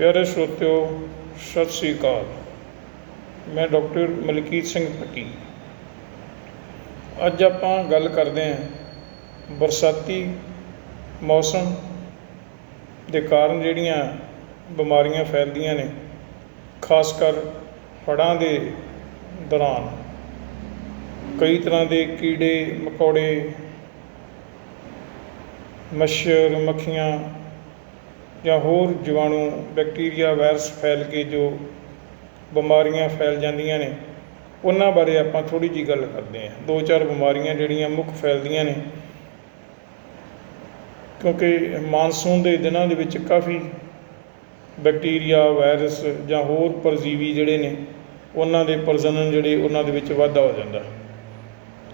ਪਿਆਰੇ ਸਰੋਤਿਓ, ਸਤਿ ਸ੍ਰੀ ਅਕਾਲ। ਮੈਂ ਡਾਕਟਰ ਮਲਕੀਤ ਸਿੰਘ ਪੱਟੀ ਅੱਜ ਆਪਾਂ ਗੱਲ ਕਰਦੇ ਹਾਂ ਬਰਸਾਤੀ ਮੌਸਮ ਦੇ ਕਾਰਨ ਜਿਹੜੀਆਂ ਬਿਮਾਰੀਆਂ ਫੈਲਦੀਆਂ ਨੇ, ਖਾਸ ਕਰ ਹੜ੍ਹਾਂ ਦੇ ਦੌਰਾਨ। ਕਈ ਤਰ੍ਹਾਂ ਦੇ ਕੀੜੇ ਮਕੌੜੇ ਮੱਛਰ, ਮੱਖੀਆਂ ਜਾਂ ਹੋਰ ਜੀਵਾਣੂ, ਬੈਕਟੀਰੀਆ, ਵਾਇਰਸ ਫੈਲ ਕੇ ਜੋ ਬਿਮਾਰੀਆਂ ਫੈਲ ਜਾਂਦੀਆਂ ਨੇ, ਉਹਨਾਂ ਬਾਰੇ ਆਪਾਂ ਥੋੜੀ ਜੀ ਗੱਲ ਕਰਦੇ ਹਾਂ। ਦੋ ਚਾਰ ਬਿਮਾਰੀਆਂ ਜਿਹੜੀਆਂ ਮੁੱਖ ਫੈਲਦੀਆਂ ਨੇ, ਕਿਉਂਕਿ ਮਾਨਸੂਨ ਦੇ ਦਿਨਾਂ ਦੇ ਵਿੱਚ ਕਾਫੀ ਬੈਕਟੀਰੀਆ, ਵਾਇਰਸ ਜਾਂ ਹੋਰ ਪਰਜੀਵੀ ਜਿਹੜੇ ਨੇ, ਉਹਨਾਂ ਦੇ ਪ੍ਰਜਨਨ ਜਿਹੜੇ ਉਹਨਾਂ ਦੇ ਵਿੱਚ ਵਾਧਾ ਹੋ ਜਾਂਦਾ।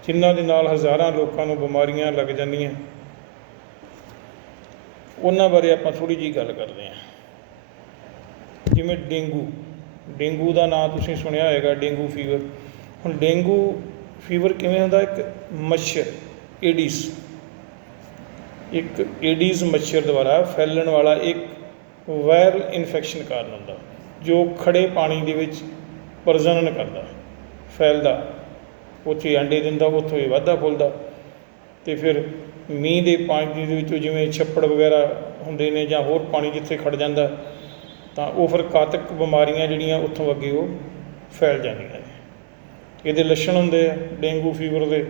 ਜਿਨ੍ਹਾਂ ਦੇ ਨਾਲ ਹਜ਼ਾਰਾਂ ਲੋਕਾਂ ਨੂੰ ਬਿਮਾਰੀਆਂ ਲੱਗ ਜਾਂਦੀਆਂ। ਉਹਨਾਂ ਬਾਰੇ ਆਪਾਂ ਥੋੜੀ ਜੀ ਗੱਲ ਕਰਦੇ ਹਾਂ। ਜਿਵੇਂ ਡੇਂਗੂ। ਡੇਂਗੂ ਦਾ ਨਾਂ ਤੁਸੀਂ ਸੁਣਿਆ ਹੋਵੇਗਾ ਡੇਂਗੂ ਫੀਵਰ ਹੁਣ ਡੇਂਗੂ ਫੀਵਰ ਕਿਵੇਂ ਹੁੰਦਾ? ਇੱਕ ਮੱਛਰ ਏਡੀਸ ਇੱਕ ਏਡੀਸ ਮੱਛਰ ਦੁਆਰਾ ਫੈਲਣ ਵਾਲਾ ਇੱਕ ਵਾਇਰਲ ਇਨਫੈਕਸ਼ਨ ਕਾਰਨ ਹੁੰਦਾ, ਜੋ ਖੜੇ ਪਾਣੀ ਦੇ ਵਿੱਚ ਪ੍ਰਜਨਨ ਕਰਦਾ, ਫੈਲਦਾ। ਉੱਥੇ ਅੰਡੇ ਦਿੰਦਾ, ਉੱਥੋਂ ਹੀ ਵਾਧਾ ਫੁੱਲਦਾ। ਤੇ ਫਿਰ ਮੀਂਹ ਦੇ ਪਾਣੀ ਦੇ ਵਿੱਚੋਂ ਜਿਵੇਂ ਛੱਪੜ ਵਗੈਰਾ ਹੁੰਦੇ ਨੇ ਜਾਂ ਹੋਰ ਪਾਣੀ ਜਿੱਥੇ ਖੜ੍ਹ ਜਾਂਦਾ, ਤਾਂ ਉਹ ਫਿਰ ਘਾਤਕ ਬਿਮਾਰੀਆਂ ਜਿਹੜੀਆਂ ਉੱਥੋਂ ਅੱਗੇ ਉਹ ਫੈਲ ਜਾਂਦੀਆਂ ਨੇ। ਇਹਦੇ ਲੱਛਣ ਹੁੰਦੇ ਆ, ਡੇਂਗੂ ਫੀਵਰ ਦੇ।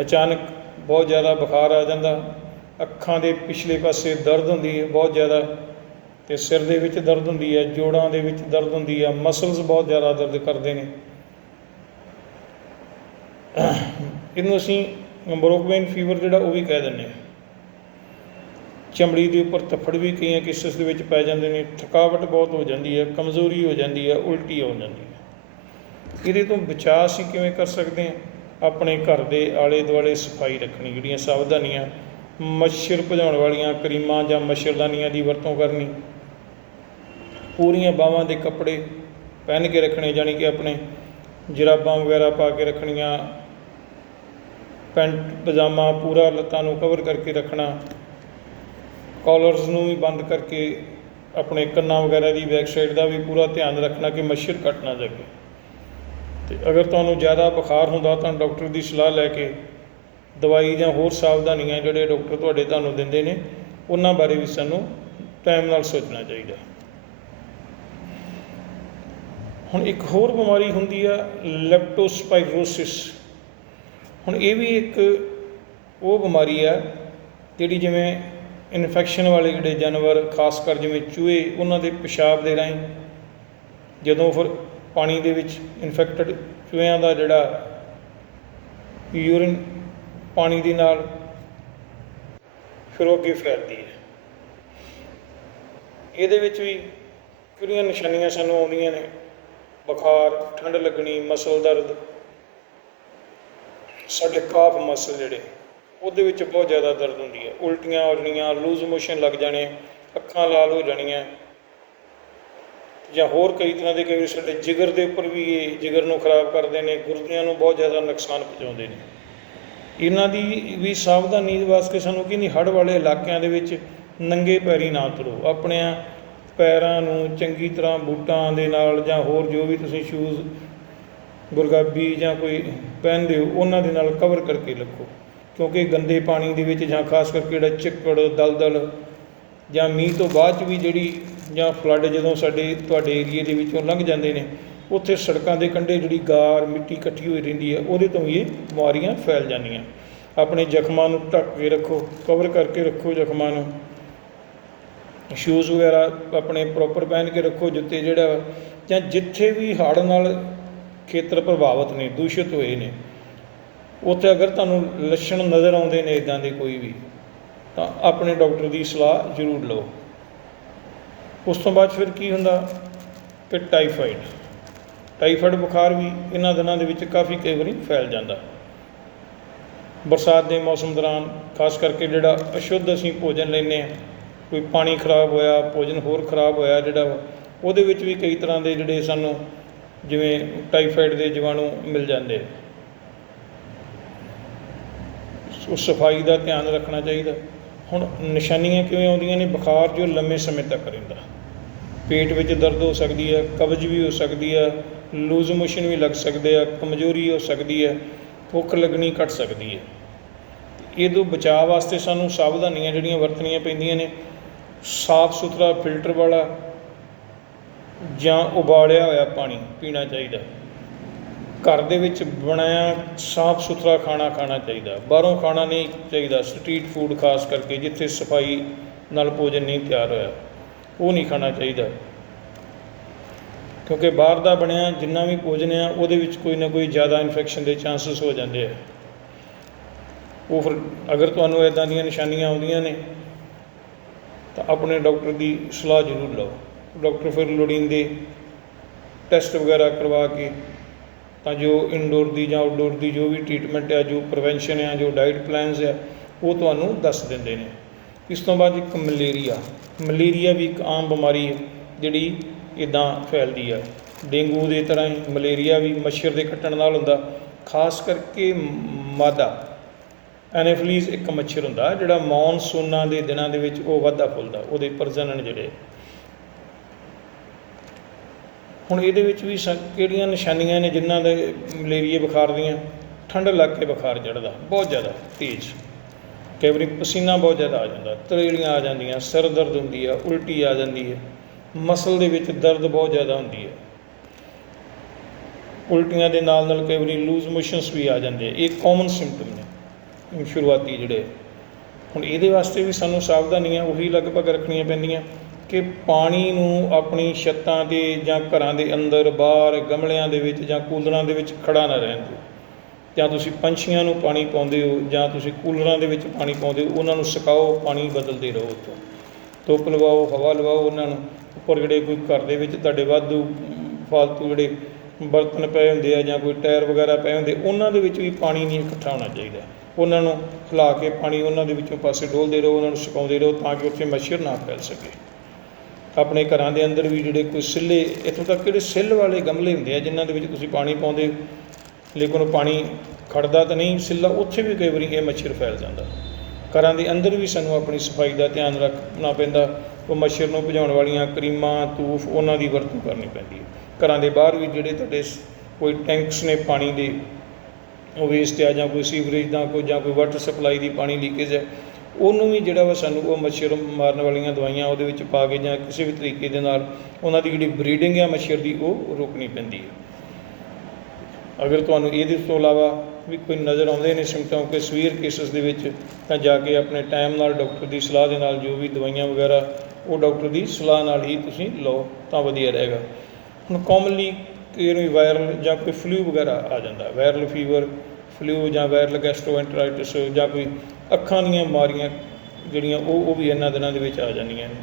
ਅਚਾਨਕ ਬਹੁਤ ਜ਼ਿਆਦਾ ਬੁਖਾਰ ਆ ਜਾਂਦਾ, ਅੱਖਾਂ ਦੇ ਪਿਛਲੇ ਪਾਸੇ ਦਰਦ ਹੁੰਦੀ ਹੈ ਬਹੁਤ ਜ਼ਿਆਦਾ ਤੇ ਸਿਰ ਦੇ ਵਿੱਚ ਦਰਦ ਹੁੰਦੀ ਹੈ, ਜੋੜਾਂ ਦੇ ਵਿੱਚ ਦਰਦ ਹੁੰਦੀ ਹੈ, ਮਸਲਸ ਬਹੁਤ ਜ਼ਿਆਦਾ ਦਰਦ ਕਰਦੇ ਨੇ। ਇਹਨੂੰ ਅਸੀਂ ਬਰੋਕਵੇਨ ਫੀਵਰ ਜਿਹੜਾ ਉਹ ਵੀ ਕਹਿ ਦਿੰਦੇ ਹਾਂ। ਚਮੜੀ ਦੇ ਉੱਪਰ ਤਫੜ ਵੀ ਕਈਆਂ ਕੇਸਿਸ ਦੇ ਵਿੱਚ ਪੈ ਜਾਂਦੇ ਨੇ, ਥਕਾਵਟ ਬਹੁਤ ਹੋ ਜਾਂਦੀ ਹੈ, ਕਮਜ਼ੋਰੀ ਹੋ ਜਾਂਦੀ ਹੈ, ਉਲਟੀ ਹੋ ਜਾਂਦੀ ਹੈ। ਇਹਦੇ ਤੋਂ ਬਚਾਅ ਅਸੀਂ ਕਿਵੇਂ ਕਰ ਸਕਦੇ ਹਾਂ? ਆਪਣੇ ਘਰ ਦੇ ਆਲੇ ਦੁਆਲੇ ਸਫ਼ਾਈ ਰੱਖਣੀ, ਜਿਹੜੀਆਂ ਸਾਵਧਾਨੀਆਂ ਮੱਛਰ ਭਜਾਉਣ ਵਾਲੀਆਂ, ਕਰੀਮਾਂ ਜਾਂ ਮੱਛਰਦਾਨੀਆਂ ਦੀ ਵਰਤੋਂ ਕਰਨੀ, ਪੂਰੀਆਂ ਬਾਹਾਂ ਦੇ ਕੱਪੜੇ ਪਹਿਨ ਕੇ ਰੱਖਣੇ, ਜਾਣੀ ਕਿ ਆਪਣੇ ਜਰਾਬਾਂ ਵਗੈਰਾ ਪਾ ਕੇ ਰੱਖਣੀਆਂ ਪੈਂਟ, ਪਜਾਮਾ ਪੂਰਾ ਲੱਤਾਂ ਨੂੰ ਕਵਰ ਕਰਕੇ ਰੱਖਣਾ। ਕਾਲਰਸ ਨੂੰ ਵੀ ਬੰਦ ਕਰਕੇ ਆਪਣੇ ਕੰਨਾਂ ਵਗੈਰਾ ਦੀ ਬੈਕ ਸਾਈਡ ਦਾ ਵੀ ਪੂਰਾ ਧਿਆਨ ਰੱਖਣਾ ਕਿ ਮੱਛਰ ਕੱਟ ਨਾ ਜਾਵੇ। ਤੇ ਅਗਰ ਤੁਹਾਨੂੰ ਜ਼ਿਆਦਾ ਬੁਖਾਰ ਹੁੰਦਾ ਤਾਂ ਡਾਕਟਰ ਦੀ ਸਲਾਹ ਲੈ ਕੇ ਦਵਾਈ ਜਾਂ ਹੋਰ ਸਾਵਧਾਨੀਆਂ ਜਿਹੜੇ ਡਾਕਟਰ ਤੁਹਾਡੇ ਤੁਹਾਨੂੰ ਦਿੰਦੇ ਨੇ, ਉਹਨਾਂ ਬਾਰੇ ਵੀ ਸਾਨੂੰ ਟਾਈਮ ਨਾਲ ਸੋਚਣਾ ਚਾਹੀਦਾ। ਹੁਣ ਇੱਕ ਹੋਰ ਬਿਮਾਰੀ ਹੁੰਦੀ ਆ ਲੈਪਟੋਸਪਾਇਰੋਸਿਸ ਹੁਣ ਇਹ ਵੀ ਇੱਕ ਉਹ ਬਿਮਾਰੀ ਆ ਜਿਹੜੀ ਜਿਵੇਂ ਇਨਫੈਕਸ਼ਨ ਵਾਲੇ ਜਿਹੜੇ ਜਾਨਵਰ, ਖਾਸ ਕਰ ਜਿਵੇਂ ਚੂਹੇ, ਉਹਨਾਂ ਦੇ ਪਿਸ਼ਾਬ ਦੇ ਰਾਹੀਂ ਜਦੋਂ ਫਿਰ ਪਾਣੀ ਦੇ ਵਿੱਚ ਇਨਫੈਕਟਡ ਚੂਹਿਆਂ ਦਾ ਜਿਹੜਾ ਯੂਰਿਨ ਪਾਣੀ ਦੇ ਨਾਲ ਫਿਰ ਉਹ ਅੱਗੇ ਫੈਲਦੀ ਹੈ। ਇਹਦੇ ਵਿੱਚ ਵੀ ਕਿਹੜੀਆਂ ਨਿਸ਼ਾਨੀਆਂ ਸਾਨੂੰ ਆਉਂਦੀਆਂ ਨੇ? ਬੁਖਾਰ ਠੰਡ ਲੱਗਣੀ, ਮਸਲ ਦਰਦ। ਸਾਡੇ ਕਾਫ ਮਸਲ ਜਿਹੜੇ, ਉਹਦੇ ਵਿੱਚ ਬਹੁਤ ਜ਼ਿਆਦਾ ਦਰਦ ਹੁੰਦੀ ਹੈ। ਉਲਟੀਆਂ ਆਉਣੀਆਂ ਲੂਜ਼ ਮੋਸ਼ਨ ਲੱਗ ਜਾਣੇ, ਅੱਖਾਂ ਲਾਲ ਹੋ ਜਾਣੀਆਂ, ਜਾਂ ਹੋਰ ਕਈ ਤਰ੍ਹਾਂ ਦੇ ਕਈ ਸਾਡੇ ਜਿਗਰ ਦੇ ਉੱਪਰ ਵੀ ਇਹ ਜਿਗਰ ਨੂੰ ਖਰਾਬ ਕਰਦੇ ਨੇ, ਗੁਰਦਿਆਂ ਨੂੰ ਬਹੁਤ ਜ਼ਿਆਦਾ ਨੁਕਸਾਨ ਪਹੁੰਚਾਉਂਦੇ ਨੇ। ਇਹਨਾਂ ਦੀ ਵੀ ਸਾਵਧਾਨੀ ਦੇ ਵਾਸਤੇ ਸਾਨੂੰ ਕੀ ਨਹੀਂ, ਹੜ੍ਹ ਵਾਲੇ ਇਲਾਕਿਆਂ ਦੇ ਵਿੱਚ ਨੰਗੇ ਪੈਰੀ ਨਾ ਤੁਰੋ। ਆਪਣਿਆਂ ਪੈਰਾਂ ਨੂੰ ਚੰਗੀ ਤਰ੍ਹਾਂ ਬੂਟਾਂ ਦੇ ਨਾਲ ਜਾਂ ਹੋਰ ਜੋ ਵੀ ਤੁਸੀਂ ਸ਼ੂਜ਼ ਗੁਰਗਾਬੀ ਜਾਂ ਕੋਈ ਪਹਿਨਦੇ ਹੋ ਉਹਨਾਂ ਦੇ ਨਾਲ ਕਵਰ ਕਰਕੇ ਰੱਖੋ। ਕਿਉਂਕਿ ਗੰਦੇ ਪਾਣੀ ਦੇ ਵਿੱਚ ਜਾਂ ਖਾਸ ਕਰਕੇ ਜਿਹੜਾ ਚਿੱਕੜ, ਦਲਦਲ ਜਾਂ ਮੀਂਹ ਤੋਂ ਬਾਅਦ 'ਚ ਵੀ ਜਿਹੜੀ ਜਾਂ ਫਲੱਡ ਜਦੋਂ ਸਾਡੇ, ਤੁਹਾਡੇ ਏਰੀਏ ਦੇ ਵਿੱਚੋਂ ਲੰਘ ਜਾਂਦੇ ਨੇ, ਉੱਥੇ ਸੜਕਾਂ ਦੇ ਕੰਢੇ ਜਿਹੜੀ ਗਾਰ ਮਿੱਟੀ ਇਕੱਠੀ ਹੋਈ ਰਹਿੰਦੀ ਹੈ, ਉਹਦੇ ਤੋਂ ਵੀ ਇਹ ਬਿਮਾਰੀਆਂ ਫੈਲ ਜਾਂਦੀਆਂ। ਆਪਣੇ ਜ਼ਖਮਾਂ ਨੂੰ ਢੱਕ ਕੇ ਰੱਖੋ ਕਵਰ ਕਰਕੇ ਰੱਖੋ ਜ਼ਖਮਾਂ ਨੂੰ। ਸ਼ੂਜ਼ ਵਗੈਰਾ ਆਪਣੇ ਪ੍ਰੋਪਰ ਪਹਿਨ ਕੇ ਰੱਖੋ, ਜੁੱਤੇ ਜਿਹੜਾ ਜਾਂ ਜਿੱਥੇ ਵੀ ਹੜ੍ਹ ਨਾਲ ਖੇਤਰ ਪ੍ਰਭਾਵਿਤ ਨੇ, ਦੂਸ਼ਿਤ ਹੋਏ ਨੇ। ਉੱਥੇ ਅਗਰ ਤੁਹਾਨੂੰ ਲੱਛਣ ਨਜ਼ਰ ਆਉਂਦੇ ਨੇ ਇਦਾਂ ਦੇ ਕੋਈ ਵੀ, ਤਾਂ ਆਪਣੇ ਡਾਕਟਰ ਦੀ ਸਲਾਹ ਜ਼ਰੂਰ ਲਓ। ਉਸ ਤੋਂ ਬਾਅਦ ਫਿਰ ਕੀ ਹੁੰਦਾ? ਕਿ ਟਾਈਫਾਈਡ ਟਾਈਫਾਈਡ ਬੁਖਾਰ ਵੀ ਇਹਨਾਂ ਦਿਨਾਂ ਦੇ ਵਿੱਚ ਕਾਫੀ ਕਈ ਵਾਰੀ ਫੈਲ ਜਾਂਦਾ। ਬਰਸਾਤ ਦੇ ਮੌਸਮ ਦੌਰਾਨ, ਖਾਸ ਕਰਕੇ ਜਿਹੜਾ ਅਸ਼ੁੱਧ ਅਸੀਂ ਭੋਜਨ ਲੈਂਦੇ ਹਾਂ, ਕੋਈ ਪਾਣੀ ਖਰਾਬ ਹੋਇਆ, ਭੋਜਨ ਹੋਰ ਖਰਾਬ ਹੋਇਆ ਜਿਹੜਾ ਉਹਦੇ ਵਿੱਚ ਵੀ ਕਈ ਤਰ੍ਹਾਂ ਦੇ ਜਿਹੜੇ ਸਾਨੂੰ ਜਿਵੇਂ ਟਾਈਫਾਈਡ ਦੇ ਜੀਵਾਣੂ ਮਿਲ ਜਾਂਦੇ ਉਸ ਸਫ਼ਾਈ ਦਾ ਧਿਆਨ ਰੱਖਣਾ ਚਾਹੀਦਾ। ਹੁਣ ਨਿਸ਼ਾਨੀਆਂ ਕਿਵੇਂ ਆਉਂਦੀਆਂ ਨੇ? ਬੁਖਾਰ ਜੋ ਲੰਮੇ ਸਮੇਂ ਤੱਕ ਰਹਿੰਦਾ। ਪੇਟ ਵਿੱਚ ਦਰਦ ਹੋ ਸਕਦੀ ਹੈ ਕਬਜ਼ ਵੀ ਹੋ ਸਕਦੀ ਹੈ ਲੂਜ਼ ਮੋਸ਼ਨ ਵੀ ਲੱਗ ਸਕਦੇ ਆ, ਕਮਜ਼ੋਰੀ ਹੋ ਸਕਦੀ ਹੈ ਭੁੱਖ ਲੱਗਣੀ ਘਟ ਸਕਦੀ ਹੈ ਇਹ ਤੋਂ ਬਚਾਅ ਵਾਸਤੇ ਸਾਨੂੰ ਸਾਵਧਾਨੀਆਂ ਜਿਹੜੀਆਂ ਵਰਤਣੀਆਂ ਪੈਂਦੀਆਂ ਨੇ ਸਾਫ਼ ਸੁਥਰਾ ਫਿਲਟਰ ਵਾਲਾ ਜਾਂ ਉਬਾਲਿਆ ਹੋਇਆ ਪਾਣੀ ਪੀਣਾ ਚਾਹੀਦਾ। ਘਰ ਦੇ ਵਿੱਚ ਬਣਾਇਆ ਸਾਫ਼ ਸੁਥਰਾ ਖਾਣਾ ਖਾਣਾ ਚਾਹੀਦਾ। ਬਾਹਰੋਂ ਖਾਣਾ ਨਹੀਂ ਚਾਹੀਦਾ। ਸਟਰੀਟ ਫੂਡ ਖਾਸ ਕਰਕੇ ਜਿੱਥੇ ਸਫ਼ਾਈ ਨਾਲ ਭੋਜਨ ਨਹੀਂ ਤਿਆਰ ਹੋਇਆ, ਉਹ ਨਹੀਂ ਖਾਣਾ ਚਾਹੀਦਾ। ਕਿਉਂਕਿ ਬਾਹਰ ਦਾ ਬਣਿਆ ਜਿੰਨਾ ਵੀ ਭੋਜਨ ਆ, ਉਹਦੇ ਵਿੱਚ ਕੋਈ ਨਾ ਕੋਈ ਜ਼ਿਆਦਾ ਇਨਫੈਕਸ਼ਨ ਦੇ ਚਾਂਸਸ ਹੋ ਜਾਂਦੇ ਆ। ਉਹ ਫਿਰ ਅਗਰ ਤੁਹਾਨੂੰ ਇਦਾਂ ਦੀਆਂ ਨਿਸ਼ਾਨੀਆਂ ਆਉਂਦੀਆਂ ਨੇ, ਤਾਂ ਆਪਣੇ ਡਾਕਟਰ ਦੀ ਸਲਾਹ ਜ਼ਰੂਰ ਲਓ। ਡਾਕਟਰ ਫਿਰ ਲੋੜੀਂਦੇ ਟੈਸਟ ਵਗੈਰਾ ਕਰਵਾ ਕੇ ਤਾਂ ਜੋ ਇਨਡੋਰ ਦੀ ਜਾਂ ਆਊਟਡੋਰ ਦੀ ਜੋ ਵੀ ਟ੍ਰੀਟਮੈਂਟ ਹੈ ਜੋ ਪ੍ਰੀਵੈਂਸ਼ਨ ਹੈ ਜੋ ਡਾਈਟ ਪਲਾਨਸ ਹੈ ਉਹ ਤੁਹਾਨੂੰ ਦੱਸ ਦਿੰਦੇ ਨੇ। ਇਸ ਤੋਂ ਬਾਅਦ ਇੱਕ ਮਲੇਰੀਆ। ਮਲੇਰੀਆ ਵੀ ਇੱਕ ਆਮ ਬਿਮਾਰੀ ਹੈ, ਜਿਹੜੀ ਇਦਾਂ ਫੈਲਦੀ ਹੈ ਡੇਂਗੂ ਦੇ ਤਰ੍ਹਾਂ ਹੀ ਮਲੇਰੀਆ ਵੀ ਮੱਛਰ ਦੇ ਕੱਟਣ ਨਾਲ ਹੁੰਦਾ, ਖਾਸ ਕਰਕੇ ਮਾਦਾ। ਐਨੇਫਲੀਜ਼ ਇੱਕ ਮੱਛਰ ਹੁੰਦਾ, ਜਿਹੜਾ ਮੌਨਸੂਨਾਂ ਦੇ ਦਿਨਾਂ ਦੇ ਵਿੱਚ ਉਹ ਵਾਧਾ ਫੁੱਲਦਾ, ਉਹਦੇ ਪ੍ਰਜਨਨ ਜਿਹੜੇ ਹੁਣ ਇਹਦੇ ਵਿੱਚ ਵੀ ਸ- ਕਿਹੜੀਆਂ ਨਿਸ਼ਾਨੀਆਂ ਨੇ ਜਿਨ੍ਹਾਂ ਦੇ ਮਲੇਰੀਏ ਬੁਖਾਰ ਦੀਆਂ? ਠੰਡ ਲੱਗ ਕੇ ਬੁਖਾਰ ਚੜ੍ਹਦਾ, ਬਹੁਤ ਜ਼ਿਆਦਾ, ਤੇਜ਼। ਕਈ ਵਾਰੀ ਪਸੀਨਾ ਬਹੁਤ ਜ਼ਿਆਦਾ ਆ ਜਾਂਦਾ, ਤਰੇਲੀਆਂ ਆ ਜਾਂਦੀਆਂ, ਸਿਰ ਦਰਦ ਹੁੰਦੀ ਆ, ਉਲਟੀ ਆ ਜਾਂਦੀ ਹੈ ਮਸਲ ਦੇ ਵਿੱਚ ਦਰਦ ਬਹੁਤ ਜ਼ਿਆਦਾ ਹੁੰਦੀ ਹੈ ਉਲਟੀਆਂ ਦੇ ਨਾਲ ਨਾਲ ਕਈ ਵਾਰੀ ਲੂਜ਼ ਮੋਸ਼ਨਸ ਵੀ ਆ ਜਾਂਦੇ ਇਹ ਕਾਮਨ ਸਿੰਪਟਮ ਨੇ ਸ਼ੁਰੂਆਤੀ ਜਿਹੜੇ। ਹੁਣ ਇਹਦੇ ਵਾਸਤੇ ਵੀ ਸਾਨੂੰ ਸਾਵਧਾਨੀਆਂ ਉਹੀ ਲਗਭਗ ਰੱਖਣੀਆਂ ਪੈਂਦੀਆਂ। ਕਿ ਪਾਣੀ ਨੂੰ ਆਪਣੀ ਛੱਤਾਂ ਤੇ ਜਾਂ ਘਰਾਂ ਦੇ ਅੰਦਰ ਬਾਹਰ ਗਮਲਿਆਂ ਦੇ ਵਿੱਚ ਜਾਂ ਕੂਲਰਾਂ ਦੇ ਵਿੱਚ ਖੜਾ ਨਾ ਰਹਿਣ ਦਿਓ। ਜਾਂ ਤੁਸੀਂ ਪੰਛੀਆਂ ਨੂੰ ਪਾਣੀ ਪਾਉਂਦੇ ਹੋ ਜਾਂ ਤੁਸੀਂ ਕੂਲਰਾਂ ਦੇ ਵਿੱਚ ਪਾਣੀ ਪਾਉਂਦੇ ਹੋ ਉਹਨਾਂ ਨੂੰ ਸੁਕਾਓ ਪਾਣੀ ਬਦਲਦੇ ਰਹੋ ਉੱਤੋਂ ਧੁੱਪ ਲਵਾਓ ਹਵਾ ਲਵਾਓ ਉਹਨਾਂ ਨੂੰ। ਉੱਪਰ ਜਿਹੜੇ ਕੋਈ ਘਰ ਦੇ ਵਿੱਚ ਤੁਹਾਡੇ ਵਾਧੂ ਅਮ, ਫਾਲਤੂ ਜਿਹੜੇ ਬਰਤਨ ਪਏ ਹੁੰਦੇ ਆ ਜਾਂ ਕੋਈ ਟਾਇਰ ਵਗੈਰਾ ਪਏ ਹੁੰਦੇ ਉਹਨਾਂ ਦੇ ਵਿੱਚ ਵੀ ਪਾਣੀ ਨਹੀਂ ਇਕੱਠਾ ਹੋਣਾ ਚਾਹੀਦਾ। ਉਹਨਾਂ ਨੂੰ ਖਿਲਾ ਕੇ ਪਾਣੀ ਉਹਨਾਂ ਦੇ ਵਿੱਚੋਂ ਪਾਸੇ ਡੋਲਦੇ ਰਹੋ ਉਹਨਾਂ ਨੂੰ ਸੁਕਾਉਂਦੇ ਰਹੋ ਤਾਂ ਕਿ ਉੱਥੇ ਮੱਛਰ ਨਾ ਫੈਲ ਸਕੇ। ਆਪਣੇ ਘਰਾਂ ਦੇ ਅੰਦਰ ਵੀ ਜਿਹੜੇ ਕੋਈ ਸਿੱਲੇ, ਇੱਥੋਂ ਤੱਕ ਜਿਹੜੇ ਸਿੱਲ ਵਾਲੇ ਗਮਲੇ ਹੁੰਦੇ ਆ, ਜਿਨ੍ਹਾਂ ਦੇ ਵਿੱਚ ਤੁਸੀਂ ਪਾਣੀ ਪਾਉਂਦੇ ਲੇਕਿਨ ਉਹ ਪਾਣੀ ਖੜਦਾ ਤਾਂ ਨਹੀਂ, ਸਿੱਲਾ ਉੱਥੇ ਵੀ ਕਈ ਵਾਰੀ ਇਹ ਮੱਛਰ ਫੈਲ ਜਾਂਦਾ। ਘਰਾਂ ਦੇ ਅੰਦਰ ਵੀ ਸਾਨੂੰ ਆਪਣੀ ਸਫ਼ਾਈ ਦਾ ਧਿਆਨ ਰੱਖਣਾ ਪੈਂਦਾ, ਉਹ ਮੱਛਰ ਨੂੰ ਭਜਾਉਣ ਵਾਲੀਆਂ ਕਰੀਮਾਂ ਤੂਫ ਉਹਨਾਂ ਦੀ ਵਰਤੋਂ ਕਰਨੀ ਪੈਂਦੀ ਹੈ। ਘਰਾਂ ਦੇ ਬਾਹਰ ਵੀ ਜਿਹੜੇ ਤੁਹਾਡੇ ਕੋਈ ਟੈਂਕਸ ਨੇ ਪਾਣੀ ਦੇ, ਉਹ ਵੇਸਟ ਆ ਜਾਂ ਕੋਈ ਸੀਵਰੇਜ ਦਾ ਕੋਈ ਜਾਂ ਕੋਈ ਵਾਟਰ ਸਪਲਾਈ ਦੀ ਪਾਣੀ ਲੀਕੇਜ ਹੈ ਉਹਨੂੰ ਵੀ ਜਿਹੜਾ ਵਾ ਸਾਨੂੰ ਉਹ ਮੱਛਰ ਮਾਰਨ ਵਾਲੀਆਂ ਦਵਾਈਆਂ ਉਹਦੇ ਵਿੱਚ ਪਾ ਕੇ ਜਾਂ ਕਿਸੇ ਵੀ ਤਰੀਕੇ ਦੇ ਨਾਲ ਉਹਨਾਂ ਦੀ ਜਿਹੜੀ ਬਰੀਡਿੰਗ ਹੈ ਮੱਛਰ ਦੀ, ਉਹ ਰੋਕਣੀ ਪੈਂਦੀ ਹੈ। ਅਗਰ ਤੁਹਾਨੂੰ ਇਹਦੇ ਤੋਂ ਇਲਾਵਾ ਵੀ ਕੋਈ ਨਜ਼ਰ ਆਉਂਦੇ ਨੇ ਸਿੰਪਟਮ ਕੋਈ ਸਵੀਅਰ ਕੇਸਸ ਦੇ ਵਿੱਚ, ਤਾਂ ਜਾ ਕੇ ਆਪਣੇ ਟਾਈਮ ਨਾਲ ਡਾਕਟਰ ਦੀ ਸਲਾਹ ਦੇ ਨਾਲ ਜੋ ਵੀ ਦਵਾਈਆਂ ਵਗੈਰਾ, ਉਹ ਡਾਕਟਰ ਦੀ ਸਲਾਹ ਨਾਲ ਹੀ ਤੁਸੀਂ ਲਓ, ਤਾਂ ਵਧੀਆ ਰਹੇਗਾ। ਹੁਣ ਕਾਮਨਲੀ ਕੋਈ ਵਾਇਰਲ ਜਾਂ ਕੋਈ ਫਲੂ ਵਗੈਰਾ ਆ ਜਾਂਦਾ ਵਾਇਰਲ ਫੀਵਰ ਫਲੂ ਜਾਂ ਵਾਇਰਲ ਗੈਸਟ੍ਰੋਐਂਟਰਾਈਟਿਸ ਜਾਂ ਕੋਈ ਅੱਖਾਂ ਦੀਆਂ ਬਿਮਾਰੀਆਂ ਜਿਹੜੀਆਂ ਉਹ ਉਹ ਵੀ ਇਹਨਾਂ ਦਿਨਾਂ ਦੇ ਵਿੱਚ ਆ ਜਾਂਦੀਆਂ ਨੇ।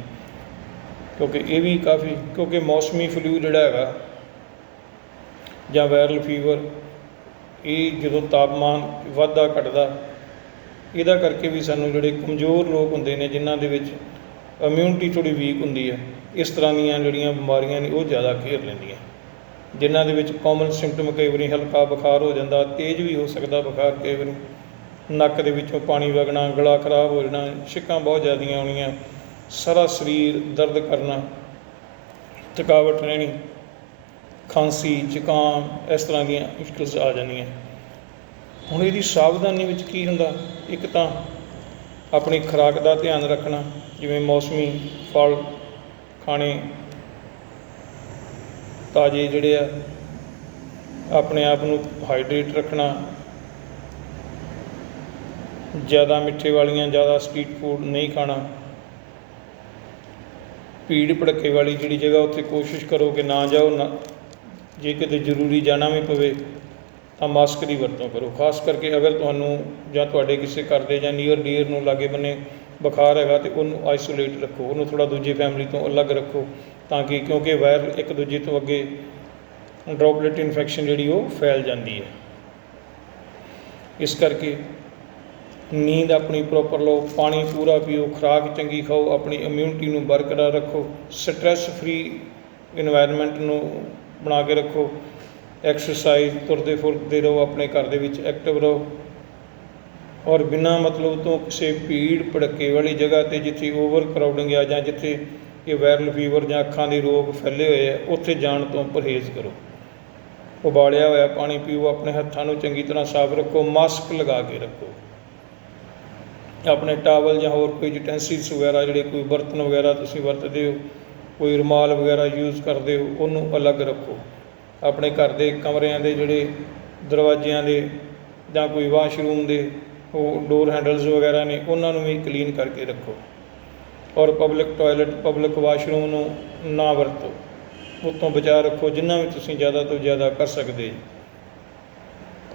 ਕਿਉਂਕਿ ਇਹ ਵੀ ਕਾਫੀ, ਕਿਉਂਕਿ ਮੌਸਮੀ ਫਲੂ ਜਿਹੜਾ ਹੈਗਾ, ਜਾਂ ਵਾਇਰਲ ਫੀਵਰ ਇਹ ਜਦੋਂ ਤਾਪਮਾਨ ਵਾਧਾ ਘਟਦਾ, ਇਹਦਾ ਕਰਕੇ ਵੀ ਸਾਨੂੰ ਜਿਹੜੇ ਕਮਜ਼ੋਰ ਲੋਕ ਹੁੰਦੇ ਨੇ, ਜਿਨ੍ਹਾਂ ਦੇ ਵਿੱਚ ਇਮਿਊਨਿਟੀ ਥੋੜੀ ਵੀਕ ਹੁੰਦੀ ਹੈ, ਇਸ ਤਰ੍ਹਾਂ ਦੀਆਂ ਜਿਹੜੀਆਂ ਬਿਮਾਰੀਆਂ ਨੇ, ਉਹ ਜ਼ਿਆਦਾ ਘੇਰ ਲੈਂਦੀਆਂ। ਜਿਨ੍ਹਾਂ ਦੇ ਵਿੱਚ ਕਾਮਨ ਸਿੰਪਟਮ ਕਈ ਵਾਰੀ ਹਲਕਾ ਬੁਖਾਰ ਹੋ ਜਾਂਦਾ, ਤੇਜ਼ ਵੀ ਹੋ ਸਕਦਾ ਬੁਖਾਰ ਕਈ ਵਾਰੀ। ਨੱਕ ਦੇ ਵਿੱਚੋਂ ਪਾਣੀ ਵਗਣਾ, ਗਲਾ ਖਰਾਬ ਹੋ ਜਾਣਾ, ਛਿੱਕਾਂ ਬਹੁਤ ਜ਼ਿਆਦੀਆਂ ਆਉਣੀਆਂ, ਸਾਰਾ ਸਰੀਰ ਦਰਦ ਕਰਨਾ, ਥਕਾਵਟ ਰਹਿਣੀ, ਖਾਂਸੀ, ਜ਼ੁਕਾਮ, ਇਸ ਤਰ੍ਹਾਂ ਦੀਆਂ ਮੁਸ਼ਕਲਸ ਆ ਜਾਂਦੀਆਂ। ਹੁਣ ਇਹਦੀ ਸਾਵਧਾਨੀ ਵਿੱਚ ਕੀ ਹੁੰਦਾ? ਇੱਕ ਤਾਂ ਆਪਣੀ ਖੁਰਾਕ ਦਾ ਧਿਆਨ ਰੱਖਣਾ, ਜਿਵੇਂ ਮੌਸਮੀ ਫਲ ਖਾਣੇ, ਤਾਜ਼ੇ ਜਿਹੜੇ ਆ, ਆਪਣੇ ਆਪ ਨੂੰ ਹਾਈਡਰੇਟ ਰੱਖਣਾ ਜ਼ਿਆਦਾ ਮਿੱਠੇ ਵਾਲੀਆਂ, ਜ਼ਿਆਦਾ ਸਟਰੀਟ ਫੂਡ ਨਹੀਂ ਖਾਣਾ। ਭੀੜ ਭੜੱਕੇ ਵਾਲੀ ਜਿਹੜੀ ਜਗ੍ਹਾ, ਉੱਥੇ ਕੋਸ਼ਿਸ਼ ਕਰੋ ਕਿ ਨਾ ਜਾਓ, ਨਾ ਜੇ ਕਿਤੇ ਜ਼ਰੂਰੀ ਜਾਣਾ ਵੀ ਪਵੇ, ਤਾਂ ਮਾਸਕ ਦੀ ਵਰਤੋਂ ਕਰੋ। ਖਾਸ ਕਰਕੇ ਅਗਰ ਤੁਹਾਨੂੰ ਜਾਂ ਤੁਹਾਡੇ ਕਿਸੇ ਘਰ ਦੇ ਜਾਂ ਨੀਅਰ ਡੀਅਰ ਨੂੰ ਲਾਗੇ ਬੰਨੇ ਬੁਖਾਰ ਹੈਗਾ, ਤੇ ਉਹਨੂੰ ਆਈਸੋਲੇਟ ਰੱਖੋ। ਉਹਨੂੰ ਥੋੜਾ ਦੂਜੀ ਫੈਮਿਲੀ ਤੋਂ ਅਲੱਗ ਰੱਖੋ, ਤਾਂ ਕਿ ਕਿਉਂਕਿ ਵਾਇਰਲ ਇੱਕ ਦੂਜੇ ਤੋਂ ਅੱਗੇ ਡ੍ਰੌਪਲੇਟ ਇਨਫੈਕਸ਼ਨ ਜਿਹੜੀ ਉਹ ਫੈਲ ਜਾਂਦੀ ਹੈ। ਇਸ ਕਰਕੇ ਨੀਂਦ ਆਪਣੀ ਪ੍ਰੋਪਰ ਲਓ, ਪਾਣੀ ਪੂਰਾ ਪੀਓ, ਖੁਰਾਕ ਚੰਗੀ ਖਾਓ, ਆਪਣੀ ਇਮਿਊਨਿਟੀ ਨੂੰ ਬਰਕਰਾਰ ਰੱਖੋ ਸਟ੍ਰੈਸ ਫ੍ਰੀ ਇਨਵਾਇਰਨਮੈਂਟ ਨੂੰ ਬਣਾ ਕੇ ਰੱਖੋ ਐਕਸਰਸਾਈਜ਼ ਤੁਰਦੇ ਫਿਰਦੇ ਰਹੋ, ਆਪਣੇ ਘਰ ਦੇ ਵਿੱਚ ਐਕਟਿਵ ਰਹੋ। ਔਰ ਬਿਨਾਂ ਮਤਲਬ ਤੋਂ ਕਿਸੇ ਭੀੜ ਭੜੱਕੇ ਵਾਲੀ ਜਗ੍ਹਾ ਤੇ ਜਿੱਥੇ ਓਵਰ ਕਰਾਊਡਿੰਗ ਆ ਜਾਂ ਜਿੱਥੇ ਇਹ ਵਾਇਰਲ ਫੀਵਰ ਜਾਂ ਅੱਖਾਂ ਦੇ ਰੋਗ ਫੈਲੇ ਹੋਏ ਆ, ਉੱਥੇ ਜਾਣ ਤੋਂ ਪਰਹੇਜ਼ ਕਰੋ। ਉਬਾਲਿਆ ਹੋਇਆ ਪਾਣੀ ਪੀਓ, ਆਪਣੇ ਹੱਥਾਂ ਨੂੰ ਚੰਗੀ ਤਰ੍ਹਾਂ ਸਾਫ਼ ਰੱਖੋ ਮਾਸਕ ਲਗਾ ਕੇ ਰੱਖੋ। ਆਪਣੇ ਟਾਵਲ ਜਾਂ ਹੋਰ ਕੋਈ ਯੂਟੈਂਸਿਲਸ ਵਗੈਰਾ ਜਿਹੜੇ ਕੋਈ ਬਰਤਨ ਵਗੈਰਾ ਤੁਸੀਂ ਵਰਤਦੇ ਹੋ, ਕੋਈ ਰੁਮਾਲ ਵਗੈਰਾ ਯੂਜ਼ ਕਰਦੇ ਹੋ, ਉਹਨੂੰ ਅਲੱਗ ਰੱਖੋ। ਆਪਣੇ ਘਰ ਦੇ ਕਮਰਿਆਂ ਦੇ ਜਿਹੜੇ ਦਰਵਾਜ਼ਿਆਂ ਦੇ ਜਾਂ ਕੋਈ ਵਾਸ਼ਰੂਮ ਦੇ ਉਹ ਡੋਰ ਹੈਂਡਲਸ ਵਗੈਰਾ ਨੇ, ਉਹਨਾਂ ਨੂੰ ਵੀ ਕਲੀਨ ਕਰਕੇ ਰੱਖੋ। ਔਰ ਪਬਲਿਕ ਟਾਇਲਟ ਪਬਲਿਕ ਵਾਸ਼ਰੂਮ ਨੂੰ ਨਾ ਵਰਤੋ। ਉਹ ਤੋਂ ਬਚਾ ਰੱਖੋ, ਜਿੰਨਾ ਵੀ ਤੁਸੀਂ ਜ਼ਿਆਦਾ ਤੋਂ ਜ਼ਿਆਦਾ ਕਰ ਸਕਦੇ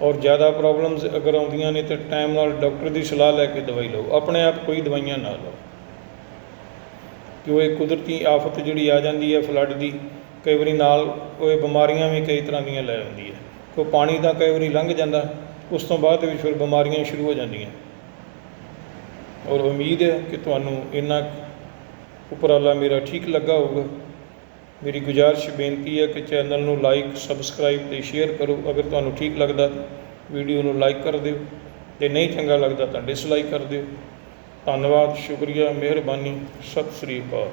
ਔਰ ਜ਼ਿਆਦਾ ਪ੍ਰੋਬਲਮਸ ਅਗਰ ਆਉਂਦੀਆਂ ਨੇ ਤਾਂ ਟਾਈਮ ਨਾਲ ਡਾਕਟਰ ਦੀ ਸਲਾਹ ਲੈ ਕੇ ਦਵਾਈ ਲਓ। ਆਪਣੇ ਆਪ ਕੋਈ ਦਵਾਈਆਂ ਨਾ ਲਓ। ਕਿਉਂ ਇਹ ਕੁਦਰਤੀ ਆਫਤ ਜਿਹੜੀ ਆ ਜਾਂਦੀ ਹੈ ਫਲੱਡ ਦੀ, ਕਈ ਵਾਰੀ ਨਾਲ ਉਹ ਇਹ ਬਿਮਾਰੀਆਂ ਵੀ ਕਈ ਤਰ੍ਹਾਂ ਦੀਆਂ ਲੈ ਆਉਂਦੀ ਹੈ। ਕੋ ਪਾਣੀ ਦਾ ਕਈ ਵਾਰੀ ਲੰਘ ਜਾਂਦਾ, ਉਸ ਤੋਂ ਬਾਅਦ ਵੀ ਫਿਰ ਬਿਮਾਰੀਆਂ ਸ਼ੁਰੂ ਹੋ ਜਾਂਦੀਆਂ। ਔਰ ਉਮੀਦ ਹੈ ਕਿ ਤੁਹਾਨੂੰ ਇੰਨਾ ਉਪਰਾਲਾ ਮੇਰਾ ਠੀਕ ਲੱਗਾ ਹੋਊਗਾ। ਮੇਰੀ ਗੁਜ਼ਾਰਿਸ਼ ਬੇਨਤੀ ਹੈ ਕਿ ਚੈਨਲ ਨੂੰ ਲਾਈਕ, ਸਬਸਕ੍ਰਾਈਬ ਤੇ ਸ਼ੇਅਰ ਕਰੋ। ਅਗਰ ਤੁਹਾਨੂੰ ਠੀਕ ਲੱਗਦਾ, ਵੀਡੀਓ ਨੂੰ ਲਾਈਕ ਕਰ ਦਿਓ। ਜੇ ਨਹੀਂ ਚੰਗਾ ਲੱਗਦਾ ਤਾਂ ਡਿਸਲਾਈਕ ਕਰ ਦਿਓ। ਧੰਨਵਾਦ, ਸ਼ੁਕਰੀਆ, ਮਿਹਰਬਾਨੀ। ਸਤਿ ਸ੍ਰੀ ਅਕਾਲ।